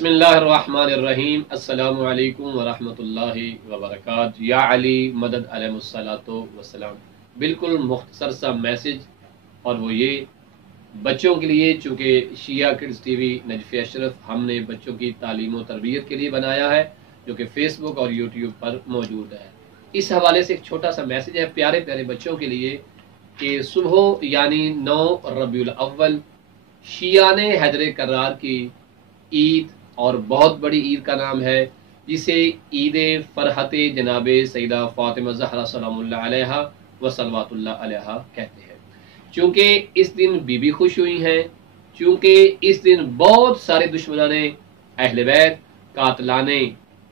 बिस्मिल्लाहिर्रहमानिर्रहीम। अस्सलामु अलैकुम वरहमतुल्लाहि वबरकातुहू। या अली मदद अलैहिस्सलातो वस्सलाम। बिल्कुल मुख्तसर सा मैसेज, और वो ये बच्चों के लिए, चूँकि शिया किड्स टीवी नजफ़ अशरफ हमने बच्चों की तालीम और तरबियत के लिए बनाया है, जो कि फेसबुक और यूट्यूब पर मौजूद है। इस हवाले से एक छोटा सा मैसेज है प्यारे प्यारे बच्चों के लिए कि सुबह यानी 9 रबीउल अव्वल शिया ने हैदर करार की ईद, और बहुत बड़ी ईद का नाम है, जिसे ईद फरहत जनाब सईदा फातिमा ज़हरा सलामुल्लाह अलैहा व सलवातुल्लाह अलैहा कहते हैं। चूँकि इस दिन बीबी खुश हुई हैं, चूँकि इस दिन बहुत सारे दुश्मनाने अहले बैत, कातलाने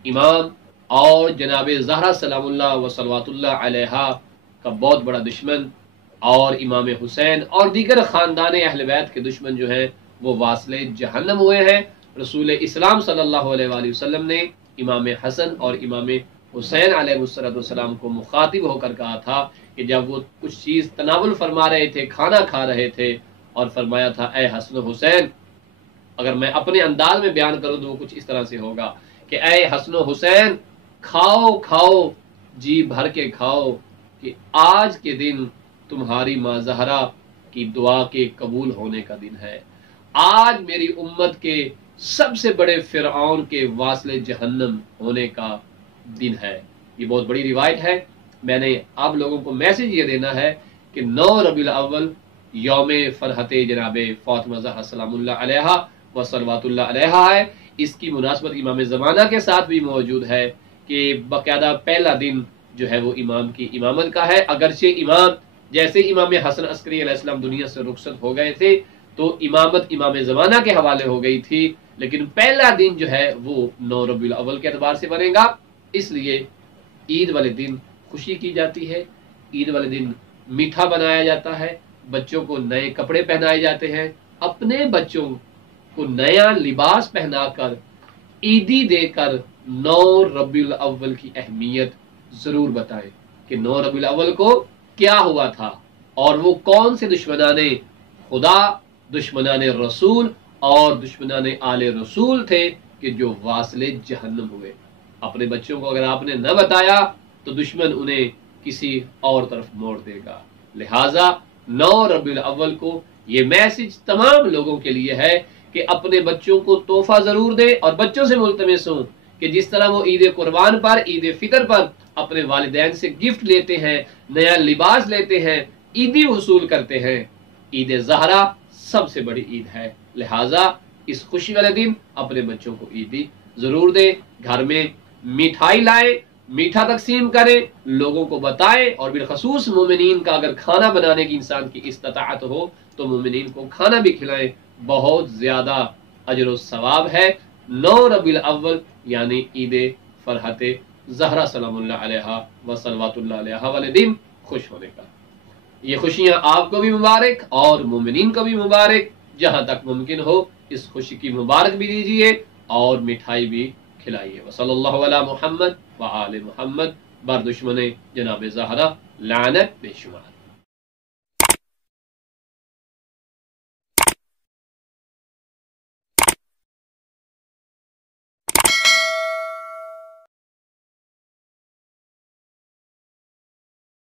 इमाम और जनाब ज़हरा सलामुल्लाह व सलवातुल्लाह अलैहा का बहुत बड़ा दुश्मन और इमाम हुसैन और दीगर ख़ानदान अहले बैत के दुश्मन जो हैं वो वासले जहन्नम हुए हैं। रसूल इस्लाम सल्लल्लाहु अलैहि वसल्लम ने इमाम हसन और इमाम हुसैन अलैहिस्सलाम को मुखातिब होकर कहा था कि जब वो कुछ चीज़ तनावुल फरमा रहे थे, खाना खा रहे थे, और फरमाया था ए हसन हुसैन, अगर मैं अपने अंदाज में बयान करूं तो वो कुछ इस तरह से होगा कि ए हसन हुसैन, खाओ खाओ जी भर के खाओ, कि आज के दिन तुम्हारी माँ ज़हरा की दुआ के कबूल होने का दिन है। आज मेरी उम्मत के सबसे बड़े फिरऔन के वासले जहन्नम होने का दिन है। ये बहुत बड़ी रिवायत है। मैंने आप लोगों को मैसेज ये देना है कि 9 रबीउल अव्वल यौम फरहत जनाब फातिमा ज़हरा सलामुल्लाह अलैहा व सलवातुल्लाह अलैहा है। इसकी मुनासबत इमाम ज़माना के साथ भी मौजूद है कि बाकायदा पहला दिन जो है वो इमाम की इमामत का है। अगरचे इमाम जैसे इमाम हसन अस्करी अलैहिस्सलाम दुनिया से रुखसत हो गए थे तो इमामत इमाम ज़माना के हवाले हो गई थी, लेकिन पहला दिन जो है वो 9 रबीउल अव्वल के एतबार से बनेगा। इसलिए ईद वाले दिन खुशी की जाती है, ईद वाले दिन मीठा बनाया जाता है, बच्चों को नए कपड़े पहनाए जाते हैं। अपने बच्चों को नया लिबास पहनाकर ईदी देकर 9 रबीउल अव्वल की अहमियत जरूर बताएं कि 9 रबीउल अव्वल को क्या हुआ था और वो कौन से दुश्मनाने खुदा, दुश्मनाने रसूल और दुश्मनाने आले रसूल थे कि जो वासले जहन्नम हुए। अपने बच्चों को अगर आपने न बताया तो दुश्मन उन्हें किसी और तरफ मोड़ देगा। लिहाजा 9 रबीउल अव्वल को ये मैसेज तमाम लोगों के लिए है कि अपने बच्चों को तोहफा जरूर दे, और बच्चों से मुल्तमिस हूं कि जिस तरह वो ईद कुर्बान पर, ईद फितर पर अपने वालिदैन से गिफ्ट लेते हैं, नया लिबास लेते हैं, ईदी वसूल करते हैं, ईद ज़हरा सबसे बड़ी ईद है। लिहाजा इस खुशी वाले दिन अपने बच्चों को ईदी जरूर दे, घर में मिठाई लाए, मीठा तकसीम करें, लोगों को बताएं, और बिलखसूस मोमिनीन का अगर खाना बनाने की इंसान की इस्ताअत हो तो मोमिनीन को खाना भी खिलाएं। बहुत ज्यादा अजर सवाब है 9 रबीउल अव्वल यानी ईद फरहत ज़हरा सलामुल्लाह अलैहा व सलवातुल्लाह अलैहा वाले दिन खुश होने का। ये खुशियां आपको भी मुबारक और मोमिनीन को भी मुबारक। जहां तक मुमकिन हो इस खुशी की मुबारक भी दीजिए और मिठाई भी खिलाइए। वसल्लल्लाहु अला मुहम्मद व आले मुहम्मद। बर दुश्मने जनाब ज़हरा लानत बेशुमार।